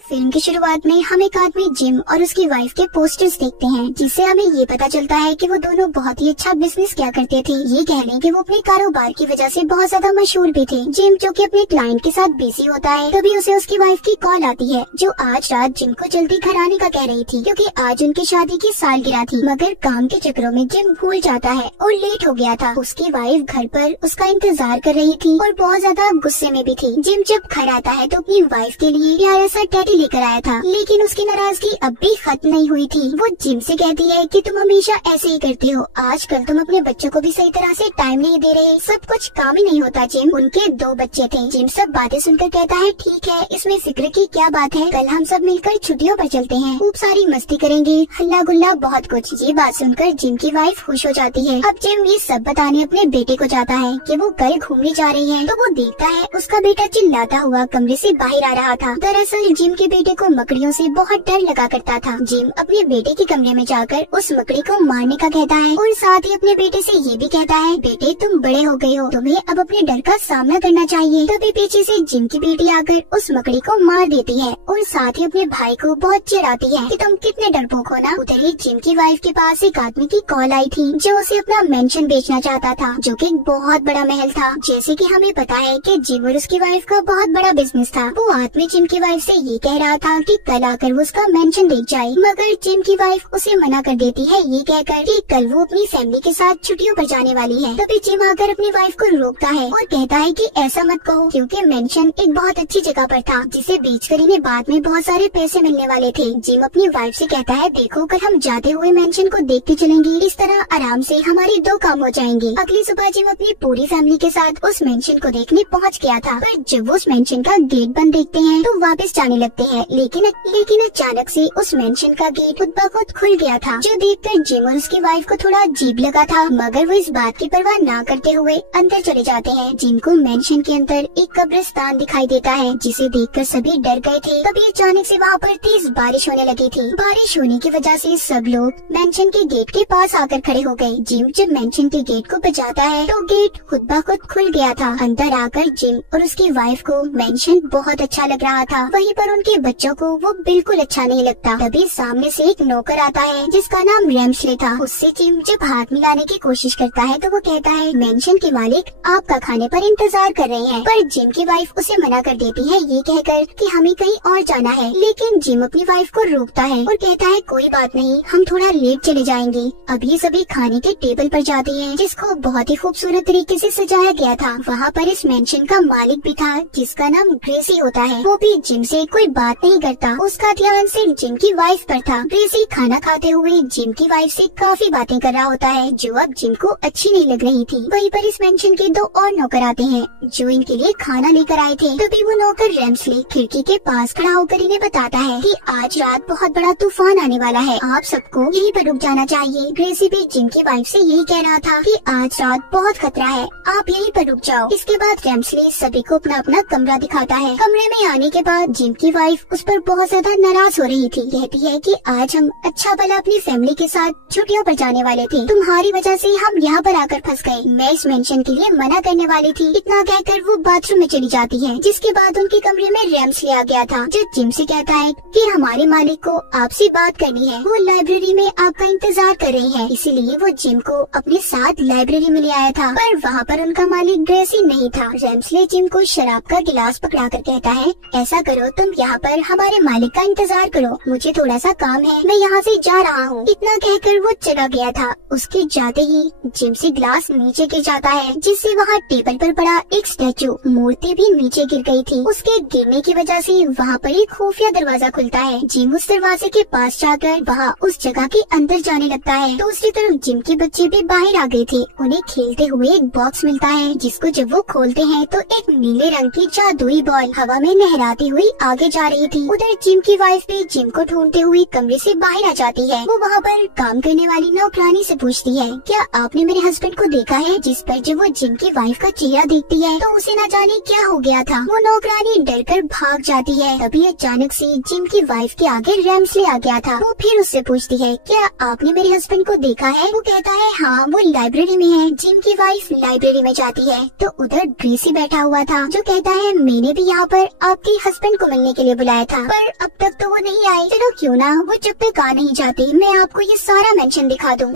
Film की शुरुआत में हम एक आदमी जिम और उसकी वाइफ के पोस्टर्स देखते हैं, जिससे हमें ये पता चलता है कि वो दोनों बहुत ही अच्छा बिजनेस किया करते थे। ये कह लें कि वो अपने कारोबार की वजह से बहुत ज्यादा मशहूर भी थे। जिम जो कि अपने क्लाइंट के साथ बिजी होता है, तभी उसे उसकी वाइफ की कॉल आती है, जो आज रात जिम को जल्दी घर आने का कह रही थी, क्योंकि आज उनकी शादी की सालगिरह थी। मगर काम के चक्करों में जिम भूल जाता है और लेट हो गया था। उसकी वाइफ घर पर उसका इंतजार कर रही थी और बहुत ज्यादा गुस्से में भी थी। जिम जब घर आता है तो अपनी वाइफ के लिए प्यारा सा टेडी लेकर आया था, लेकिन उसकी नाराजगी अब भी खत्म नहीं हुई थी। वो जिम से कहती है कि तुम हमेशा ऐसे ही करते हो, आजकल तुम अपने बच्चों को भी सही तरह से टाइम नहीं दे रहे, सब कुछ काम ही नहीं होता। जिम, उनके 2 बच्चे थे। जिम सब बातें सुनकर कहता है, ठीक है, इसमें फिक्र की क्या बात है, कल हम सब मिलकर छुट्टियों पर चलते हैं, खूब सारी मस्ती करेंगे, हल्ला गुल्ला बहुत कुछ। ये बात सुनकर जिम की वाइफ खुश हो जाती है। अब जिम ये सब बताने अपने बेटे को जाता है कि वो कल घूमने जा रही है, तो वो देखता है उसका बेटा चिल्लाता हुआ कमरे से बाहर आ रहा था। दरअसल जिम के बेटे को मकड़ियों से बहुत डर लगा करता था। जिम अपने बेटे के कमरे में जाकर उस मकड़ी को मारने का कहता है और साथ ही अपने बेटे से ये भी कहता है, बेटे तुम बड़े हो गए हो, तुम्हें अब अपने डर का सामना करना चाहिए। तभी पीछे से जिम की बेटी आकर उस मकड़ी को मार देती है और साथ ही अपने भाई को बहुत चिढ़ाती है कि तुम कितने डरपोक हो ना। उधर ही जिम की वाइफ के पास एक आदमी की कॉल आई थी, जो उसे अपना मेंशन बेचना चाहता था, जो कि एक बहुत बड़ा महल था। जैसे कि हमें पता है कि जिम और उसकी वाइफ का बहुत बड़ा बिजनेस था। वो आदमी जिम की वाइफ से ये कह रहा था कि कल आकर वो उसका मेंशन देख जाए, मगर जिम की वाइफ उसे मना कर देती है, ये कहकर कि कल वो अपनी फैमिली के साथ छुट्टियों पर जाने वाली है। तभी जिम आकर अपनी वाइफ को रोकता है और कहता है कि ऐसा मत कहो, क्योंकि मेंशन एक बहुत अच्छी जगह पर था, जिसे बेचकर इन्हें बाद में बहुत सारे पैसे मिलने वाले थे। जिम अपनी वाइफ से कहता है, देखो कल हम जाते हुए मेंशन को देखते चलेंगे, इस तरह आराम से हमारे 2 काम हो जाएंगे। अगली सुबह जिम अपनी पूरी फैमिली के साथ उस मेंशन को देखने पहुंच गया था, पर जब उस मेंशन का गेट बंद देखते हैं तो वापस जाने लगते हैं। लेकिन अचानक से उस मेंशन का गेट खुद ब खुद खुल गया था, जो देखकर जिम और उसकी वाइफ को थोड़ा अजीब लगा था, मगर वो इस बात की परवाह ना करते हुए अंदर चले जाते हैं। जिम को मेंशन के अंदर एक कब्रिस्तान दिखाई देता है, जिसे देखकर सभी डर गए थे। तभी अचानक से वहाँ पर तेज बारिश होने लगी थी। बारिश होने की वजह से सब लोग मेंशन के गेट के पास आकर खड़े हो गए। जिम जब मेंशन के गेट को बजाता है तो गेट खुद ब खुद खुल गया था। अंदर आकर जिम और उसकी वाइफ को मेंशन बहुत अच्छा लग रहा था, वहीं पर उनके बच्चों को वो बिल्कुल अच्छा नहीं लगता। तभी सामने से एक नौकर आता है, जिसका नाम रेम्सले था। उससे जिम जब हाथ मिलाने की कोशिश करता है तो वो कहता है, मेंशन के मालिक आपका खाने पर इंतजार कर रहे हैं, पर जिम की वाइफ उसे मना कर देती है, ये कहकर कि हमें कहीं और जाना है। लेकिन जिम अपनी वाइफ को रोकता है और कहता है, कोई बात नहीं, हम थोड़ा लेट चले जाएंगे। अभी सभी खाने के टेबल पर जाते हैं, जिसको बहुत ही खूबसूरत तरीके से सजाया गया था। वहाँ पर इस मेंशन का मालिक भी था, जिसका नाम ग्रेसी होता है। वो भी जिम से कोई बात नहीं करता, उसका ध्यान सिर्फ जिम की वाइफ पर था। ग्रेसी खाना खाते हुए जिम की वाइफ से काफी बातें कर रहा होता है, जो अब जिम को अच्छी नहीं लग रही थी। वहीं पर इस मेंशन के 2 और नौकर आते हैं, जो इनके लिए खाना लेकर आए थे। तभी वो नौकर रेम्सले खिड़की के पास खड़ा होकर इन्हें बताता है कि आज रात बहुत बड़ा तूफान आने वाला है, आप सबको यहीं पर रुक जाना चाहिए। ग्रेसी भी जिम की वाइफ से यही कह रहा था कि आज रात बहुत खतरा है, आप यहीं पर रुक जाओ। इसके बाद रेम्सले सभी को अपना अपना कमरा दिखाता है। कमरे में आने के बाद जिम की वाइफ उस पर बहुत ज्यादा नाराज हो रही थी। कहती है कि आज हम अच्छा भला अपनी फैमिली के साथ छुट्टियों पर जाने वाले थे, तुम्हारी वजह से हम यहाँ पर आकर फंस गए। मैं इस मेंशन के लिए मना करने वाली थी। इतना कहकर वो बाथरूम में चली जाती है, जिसके बाद उनके कमरे में रेम्सले आ गया था, जो जिम से कहता है कि हमारे मालिक को आपसे बात करनी है, वो लाइब्रेरी में आपका इंतजार कर रही है। इसीलिए वो जिम को अपने साथ लाइब्रेरी में ले आया था, पर वहाँ पर उनका मालिक ग्रेसी नहीं था। रेम्सले जिम को शराब का गिलास पकड़ा कर कहता है, ऐसा करो, तुम यहाँ पर हमारे मालिक का इंतजार करो, मुझे थोड़ा सा काम है, मैं यहाँ से जा रहा हूँ। इतना कहकर वो चला गया था। उसके जाते ही जिम से ग्लास नीचे गिर जाता है, जिससे वहाँ टेबल पर पड़ा एक स्टैचू मूर्ति भी नीचे गिर गई थी। उसके गिरने की वजह से वहाँ पर एक खुफिया दरवाजा खुलता है। जिम उस दरवाजे के पास जाकर वहाँ उस जगह के अंदर जाने लगता है। दूसरी तरफ जिम के बच्चे भी बाहर आ गए थे। उन्हें खेलते हुए एक बॉक्स मिलता है, जिसको जब वो खोलते हैं तो एक नीले रंग की जादुई बॉल हवा में लहराती हुई आगे जा रही थी। उधर जिम की वाइफ भी जिम को ढूंढते हुए कमरे से बाहर आ जाती है। वो वहाँ पर काम करने वाली नौकरानी से पूछती है, क्या आपने मेरे हस्बैंड को देखा है? जिस पर जब वो जिम की वाइफ का चेहरा देखती है तो उसे न जाने क्या हो गया था। वो नौकरानी डरकर भाग जाती है। तभी अचानक से जिम की वाइफ के आगे रेम्सले आ गया था। वो फिर उससे पूछती है, क्या आपने मेरे हस्बैंड को देखा है? वो कहता है, हाँ, वो लाइब्रेरी में है। जिम की वाइफ लाइब्रेरी में जाती है तो उधर ग्रेसी बैठा हुआ था, जो कहता है, मैंने भी यहाँ पर आपके हस्बैंड को मिलने के लिए बुलाया था, पर अब तक तो वो नहीं आए। चलो क्यों ना वो जब तक आ नहीं जाते मैं आपको ये सारा मेंशन दिखा दूं।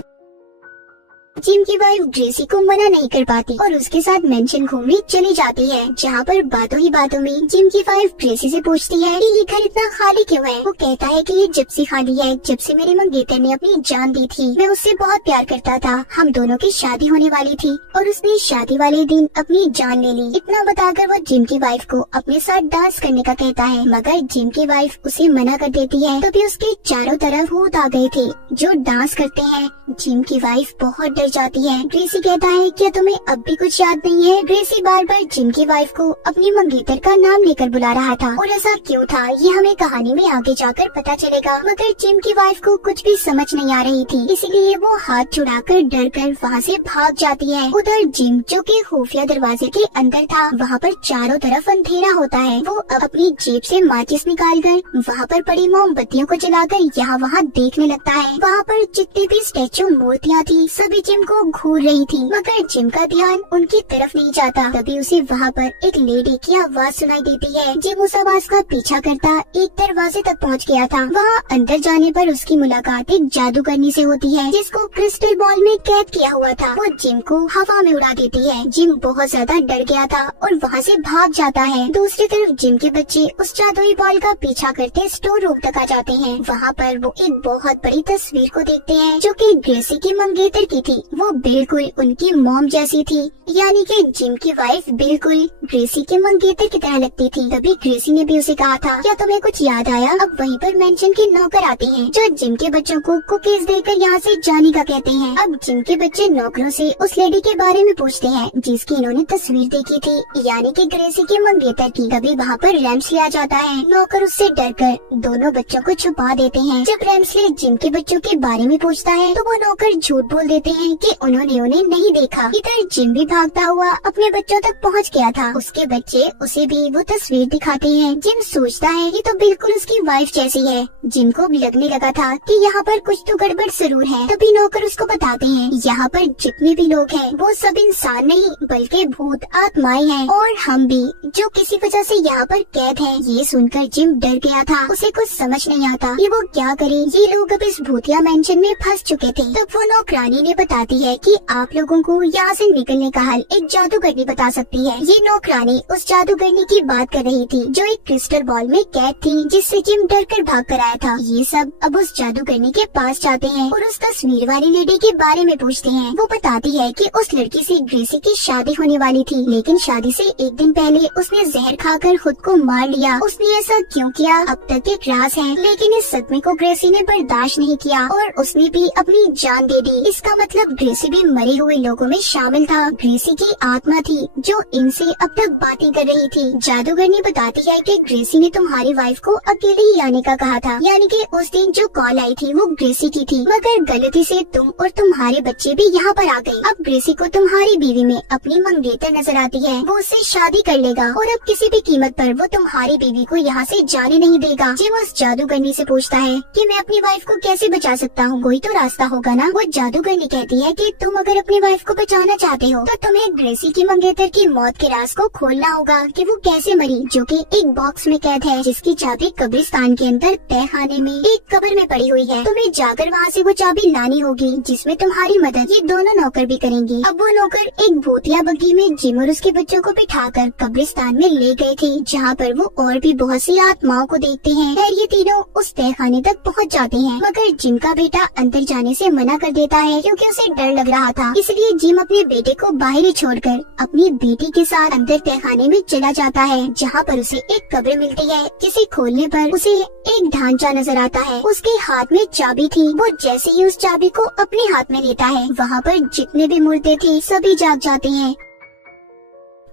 जिम की वाइफ ग्रेसी को मना नहीं कर पाती और उसके साथ मेंशन घूमने चली जाती है, जहाँ पर बातों ही बातों में जिम की वाइफ ग्रेसी से पूछती है कि ये घर इतना खाली क्यों है। वो कहता है कि ये जब से खाली है जब से मेरे मंगेतर ने अपनी जान दी थी। मैं उससे बहुत प्यार करता था, हम दोनों की शादी होने वाली थी और उसने शादी वाले दिन अपनी जान ले ली। इतना बताकर वो जिम की वाइफ को अपने साथ डांस करने का कहता है, मगर जिम की वाइफ उसे मना कर देती है। तभी उसके चारों तरफ भूत आ गए थे जो डांस करते हैं। जिम की वाइफ बहुत डर जाती है। ग्रेसी कहता है, क्या तुम्हें अब भी कुछ याद नहीं है? ग्रेसी बार बार जिम की वाइफ को अपनी मंगेतर का नाम लेकर बुला रहा था और ऐसा क्यों था ये हमें कहानी में आगे जाकर पता चलेगा। मगर जिम की वाइफ को कुछ भी समझ नहीं आ रही थी, इसलिए वो हाथ छुड़ाकर डर कर वहाँ से भाग जाती है। उधर जिम जो कि खुफिया दरवाजे के अंदर था, वहाँ पर चारों तरफ अंधेरा होता है। वो अब अपनी जेब से माचिस निकालकर वहाँ पर पड़ी मोमबत्तियों को जलाकर यहाँ वहाँ देखने लगता है। वहाँ पर जितनी भी स्टैचू मूर्तियाँ थी सभी जिम को घूर रही थी, मगर जिम का ध्यान उनकी तरफ नहीं जाता। तभी उसे वहाँ पर एक लेडी की आवाज सुनाई देती है। जिम उस आवाज का पीछा करता एक दरवाजे तक पहुँच गया था। वहाँ अंदर जाने पर उसकी मुलाकात एक जादूगरनी से होती है जिसको क्रिस्टल बॉल में कैद किया हुआ था। वो जिम को हवा में उड़ा देती है। जिम बहुत ज्यादा डर गया था और वहाँ से भाग जाता है। दूसरी तरफ जिम के बच्चे उस जादुई बॉल का पीछा करते स्टोर रूम तक आ जाते हैं। वहाँ पर वो एक बहुत बड़ी तस्वीर को देखते हैं जो कि ग्रेसी की मंगेतर की थी। वो बिल्कुल उनकी मॉम जैसी थी, यानी कि जिम की वाइफ बिल्कुल ग्रेसी के मंगेतर की तरह लगती थी। तभी ग्रेसी ने भी उसे कहा था, क्या तुम्हें कुछ याद आया? अब वहीं पर मेंशन के नौकर आते हैं जो जिम के बच्चों को कुकीज देकर यहाँ से जाने का कहते हैं। अब जिम के बच्चे नौकरों से उस लेडी के बारे में पूछते हैं जिसकी इन्होंने तस्वीर देखी थी, यानी कि ग्रेसी के मंगेतर की। तभी वहाँ पर रैम्सले आ जाता है। नौकर उससे डरकर दोनों बच्चों को छुपा देते हैं। जब रैम्सले जिम के बच्चों के बारे में पूछता है तो वो नौकर झूठ बोल देते हैं कि उन्होंने उन्हें नहीं देखा। इधर जिम भी भागता हुआ अपने बच्चों तक पहुंच गया था। उसके बच्चे उसे भी वो तस्वीर दिखाते हैं। जिम सोचता है ये तो बिल्कुल उसकी वाइफ जैसी है। जिम को लगने लगा था कि यहाँ पर कुछ तो गड़बड़ जरूर है। तभी नौकर उसको बताते हैं यहाँ पर जितने भी लोग हैं वो सब इंसान नहीं बल्कि भूत आत्माएं हैं और हम भी जो किसी वजह से यहाँ पर कैद हैं। ये सुनकर जिम डर गया था। उसे कुछ समझ नहीं आता ये वो क्या करे। ये लोग अब इस भूतिया मेंशन में फंस चुके थे। तब वो नौकरानी ने बताती है कि आप लोगों को यहाँ से निकलने का हल एक जादूगरनी बता सकती है। ये नौकरानी उस जादूगरनी की बात कर रही थी जो एक क्रिस्टल बॉल में कैद थी जिससे जिम डर कर भाग कर आया था। ये सब अब उस जादूगरनी के पास जाते हैं और उस तस्वीर वाली लेडी के बारे में पूछते हैं। वो बताती है कि उस लड़की से ग्रेसी की शादी होने वाली थी, लेकिन शादी से एक दिन पहले उसने जहर खाकर खुद को मार लिया। उसने ऐसा क्यों किया अब तक एक राज है, लेकिन इस सदमे को ग्रेसी ने बर्दाश्त नहीं किया और उसने भी अपनी जान दे दी। इसका मतलब ग्रेसी भी मरे हुए लोगों में शामिल था। ग्रेसी की आत्मा थी जो इनसे अब तक बातें कर रही थी। जादूगरनी बताती है कि ग्रेसी ने तुम्हारी वाइफ को अकेले ही आने का कहा था, यानी कि उस दिन जो कॉल आई थी वो ग्रेसी की थी, मगर गलती से तुम और तुम्हारे बच्चे भी यहाँ पर आ गए। अब ग्रेसी को तुम्हारी बीवी में अपनी मंगेतर नजर आती है। वो उससे शादी कर लेगा और अब किसी भी कीमत पर वो तुम्हारी बीवी को यहाँ से जाने नहीं देगा। जिम उस जादूगरनी से पूछता है कि मैं अपनी वाइफ को कैसे बचा सकता हूँ, कोई तो रास्ता होगा ना। वो जादूगरनी कहती है कि तुम अगर अपनी वाइफ को बचाना चाहते हो तो तुम्हें ग्रेसी की मंगेतर की मौत के राज को खोलना होगा कि वो कैसे मरी, जो कि एक बॉक्स में कैद है जिसकी चाबी कब्रिस्तान के अंदर तहखाने में एक कब्र में पड़ी हुई है। तुम्हें जाकर वहाँ से वो चाबी लानी होगी जिसमें तुम्हारी मदद ये दोनों नौकर भी करेंगे। अब वो नौकर एक भूतिया बग्घी में जिम और उसके बच्चों को बिठाकर कब्रिस्तान में ले गए थे, जहाँ पर वो और भी बहुत सी आत्माओं को देखते हैं। और ये तीनों उस तहखाने तक पहुँच जाते हैं, मगर जिम का बेटा अंदर जाने से मना कर देता है क्योंकि उसे डर लग रहा था। इसलिए जिम अपने बेटे को बाहर ही छोड़कर अपनी बेटी के साथ अंदर तहखाने में चला जाता है, जहाँ पर उसे एक कब्र मिलती है जिसे खोलने पर उसे एक ढांचा नजर आता है। उसके हाथ में चाबी थी। वो जैसे ही उस चाबी को अपने हाथ में लेता है वहाँ पर जितने भी मुर्दे थे सभी जाग जाते हैं।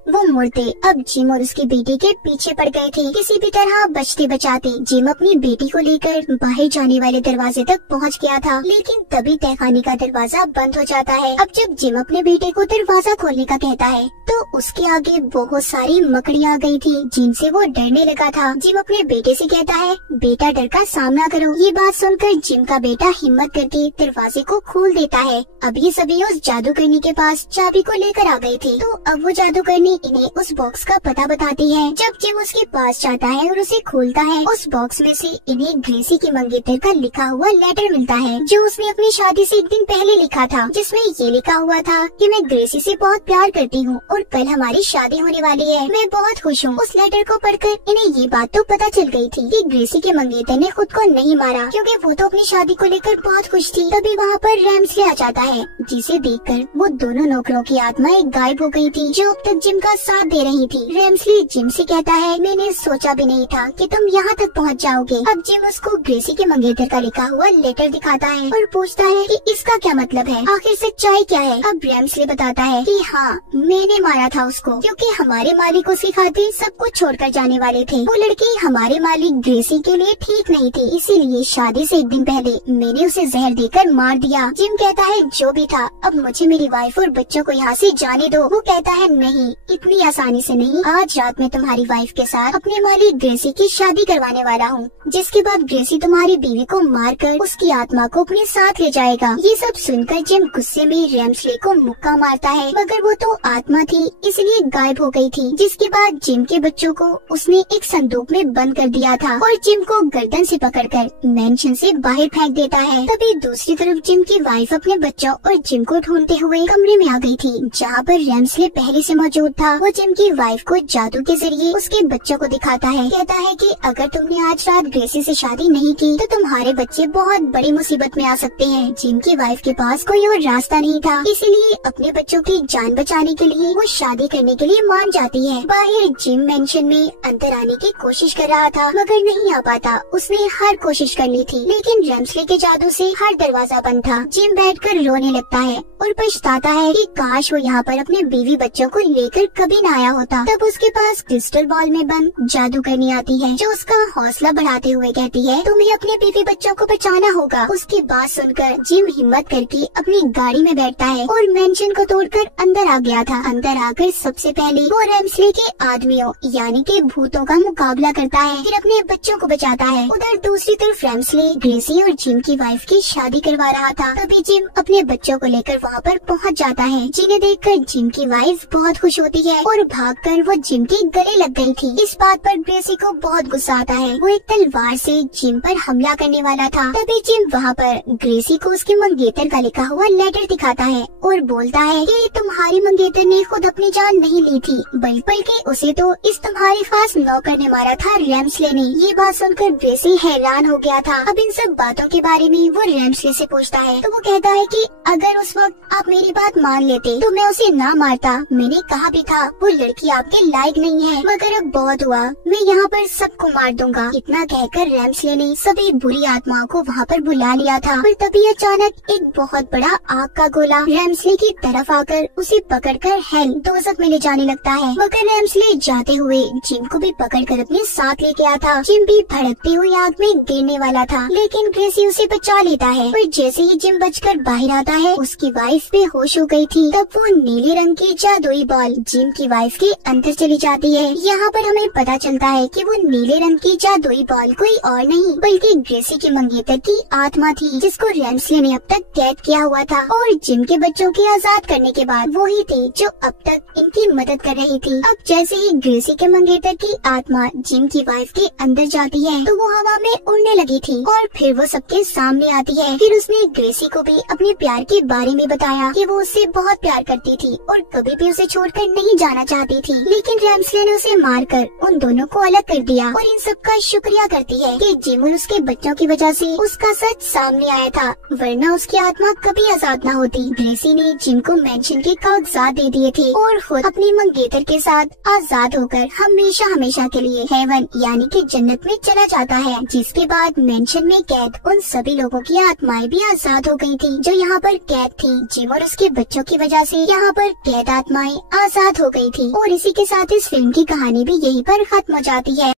वो मुर्दे अब जिम और उसके बेटे के पीछे पड़ गए थे। किसी भी तरह बचते बचाते जिम अपनी बेटी को लेकर बाहर जाने वाले दरवाजे तक पहुंच गया था, लेकिन तभी तहखाने का दरवाजा बंद हो जाता है। अब जब जिम अपने बेटे को दरवाजा खोलने का कहता है तो उसके आगे बहुत सारी मकड़ियाँ आ गई थी जिनसे वो डरने लगा था। जिम अपने बेटे से कहता है बेटा डर का सामना करो। ये बात सुनकर जिम का बेटा हिम्मत करके दरवाजे को खोल देता है। अब ये सभी उस जादूगरनी के पास चाबी को लेकर आ गए थे, तो अब वो जादूगरनी इन्हें उस बॉक्स का पता बताती है। जब जिम उसके पास जाता है और उसे खोलता है, उस बॉक्स में से इन्हें ग्रेसी की मंगेतर का लिखा हुआ लेटर मिलता है, जो उसने अपनी शादी से एक दिन पहले लिखा था, जिसमें ये लिखा हुआ था कि मैं ग्रेसी से बहुत प्यार करती हूँ और कल हमारी शादी होने वाली है। मैं बहुत खुश हूँ। उस लेटर को पढ़कर इन्हें ये बात तो पता चल गई थी कि ग्रेसी के मंगेतर ने खुद को नहीं मारा, क्योंकि वो तो अपनी शादी को लेकर बहुत खुश थी। तभी वहाँ पर रैम्सले आ जाता है, जिसे देखकर वो दोनों नौकरों की आत्माएं गायब हो गई थी, जो अब तक जिम का साथ दे रही थी। रैम्सले जिम से कहता है, मैंने सोचा भी नहीं था कि तुम यहाँ तक पहुँच जाओगे। अब जिम उसको ग्रेसी के मंगेतर का लिखा हुआ लेटर दिखाता है और पूछता है कि इसका क्या मतलब है, आखिर सच्चाई क्या है। अब रैम्सले बताता है कि हाँ, मैंने मारा था उसको, क्योंकि हमारे मालिक उसकी खातिर सब कुछ छोड़कर जाने वाले थे। वो लड़की हमारे मालिक ग्रेसी के लिए ठीक नहीं थी, इसीलिए शादी से एक दिन पहले मैंने उसे जहर देकर मार दिया। जिम कहता है, जो भी था, अब मुझे मेरी वाइफ और बच्चों को यहाँ से जाने दो। वो कहता है, नहीं, इतनी आसानी से नहीं। आज रात में तुम्हारी वाइफ के साथ अपने मालिक ग्रेसी की शादी करवाने वाला हूँ, जिसके बाद ग्रेसी तुम्हारी बीवी को मारकर उसकी आत्मा को अपने साथ ले जाएगा। ये सब सुनकर जिम गुस्से में रैम्सले को मुक्का मारता है, मगर वो तो आत्मा थी, इसलिए गायब हो गई थी। जिसके बाद जिम के बच्चों को उसने एक संदूक में बंद कर दिया था और जिम को गर्दन से पकड़कर मेंशन से बाहर फेंक देता है। तभी दूसरी तरफ जिम की वाइफ अपने बच्चों और जिम को ढूंढते हुए कमरे में आ गई थी, जहाँ पर रैम्सले पहले से मौजूद था। वो जिम की वाइफ को जादू के जरिए उसके बच्चों को दिखाता है। कहता है कि अगर तुमने आज रात ग्रेसी से शादी नहीं की तो तुम्हारे बच्चे बहुत बड़ी मुसीबत में आ सकते हैं। जिम की वाइफ के पास कोई और रास्ता नहीं था, इसीलिए अपने बच्चों की जान बचाने के लिए वो शादी करने के लिए मान जाती है। बाहर जिम मेंशन में अंदर आने की कोशिश कर रहा था, मगर नहीं आ पाता। उसने हर कोशिश कर ली थी, लेकिन रैम्सले के जादू से हर दरवाजा बंद था। जिम बैठकर रोने लगता है और पछताता है कि काश वो यहाँ पर अपने बीवी बच्चों को लेकर कभी न आया होता। तब उसके पास क्रिस्टल बॉल में बंद जादूगरनी आती है, जो उसका हौसला बढ़ाते हुए कहती है, तुम्हें अपने बीवी बच्चों को बचाना होगा। उसकी बात सुनकर जिम हिम्मत करके अपनी गाड़ी में बैठता है और मेंशन को तोड़कर अंदर आ गया था। अंदर आकर सबसे पहले वो रैम्सले के आदमियों यानी के भूतों का मुकाबला करता है, फिर अपने बच्चों को बचाता है। उधर दूसरी तरफ रैम्सले ग्रेसी और जिम की वाइफ की शादी करवा रहा था। तभी जिम अपने बच्चों को लेकर वहाँ पर पहुँच जाता है, जिन्हें देखकर जिम की वाइफ बहुत खुश होती है और भागकर वो जिम के गले लग गई थी। इस बात पर ग्रेसी को बहुत गुस्सा आता है। वो एक तलवार से जिम पर हमला करने वाला था। तभी जिम वहाँ पर ग्रेसी को उसके मंगेतर का लिखा हुआ लेटर दिखाता है और बोलता है कि तुम्हारी मंगेतर ने खुद अपनी जान नहीं ली थी, बल्कि उसे तो इस तुम्हारे खास नौकर ने मारा था, रैम्सले ने। ये बात सुनकर ग्रेसी हैरान हो गया था। अब इन सब बातों के बारे में वो रैम्सले से पूछता है, तो वो कहता है कि अगर उस वक्त आप मेरी बात मान लेते तो मैं उसे ना मारता। मैंने कहा भी था वो लड़की आपके लायक नहीं है, मगर अब बहुत हुआ, मैं यहाँ पर सबको मार दूंगा। इतना कहकर रैम्सले ने सभी बुरी आत्माओं को वहाँ पर बुला लिया था। और तभी अचानक एक बहुत बड़ा आग का गोला रैम्सले की तरफ आकर उसे पकड़कर हेल दोज़ख में ले जाने लगता है, मगर रैम्सले जाते हुए जिम को भी पकड़कर अपने साथ लेके आया था। जिम भी भड़कती हुई आग में गिरने वाला था, लेकिन ग्रेसी उसे बचा लेता है। और जैसे ही जिम बचकर बाहर आता है, उसकी वाइफ बेहोश हो गई थी। तब वो नीले रंग की जादुई बॉल जिम की वाइफ के अंदर चली जाती है। यहाँ पर हमें पता चलता है कि वो नीले रंग की जादुई बॉल कोई और नहीं बल्कि ग्रेसी की मंगेतर की आत्मा थी, जिसको रैम्सले ने अब तक कैद किया हुआ था। और जिम के बच्चों के आजाद करने के बाद वो ही थे जो अब तक इनकी मदद कर रही थी। अब जैसे ही ग्रेसी के मंगेतर की आत्मा जिम की वाइफ के अंदर जाती है, तो वो हवा में उड़ने लगी थी और फिर वो सबके सामने आती है। फिर उसने ग्रेसी को भी अपने प्यार के बारे में बताया कि वो उससे बहुत प्यार करती थी और कभी भी उसे छोड़कर नहीं जाना चाहती थी, लेकिन रैम्सले ने उसे मारकर उन दोनों को अलग कर दिया। और इन सब का शुक्रिया करती है कि जिम और उसके बच्चों की वजह से उसका सच सामने आया था, वरना उसकी आत्मा कभी आजाद न होती। ग्रेसी ने जिम को मेंशन के कागजात दे दिए थे और खुद अपनी मंगेतर के साथ आजाद होकर हमेशा हमेशा के लिए हेवन यानी कि जन्नत में चला जाता है। जिसके बाद मेंशन में कैद उन सभी लोगों की आत्माएं भी आजाद हो गई थी जो यहाँ पर कैद थी। जिम और उसके बच्चों की वजह से यहाँ पर कैद आत्माएं आजाद हो गई थी। और इसी के साथ इस फिल्म की कहानी भी यहीं पर खत्म हो जाती है।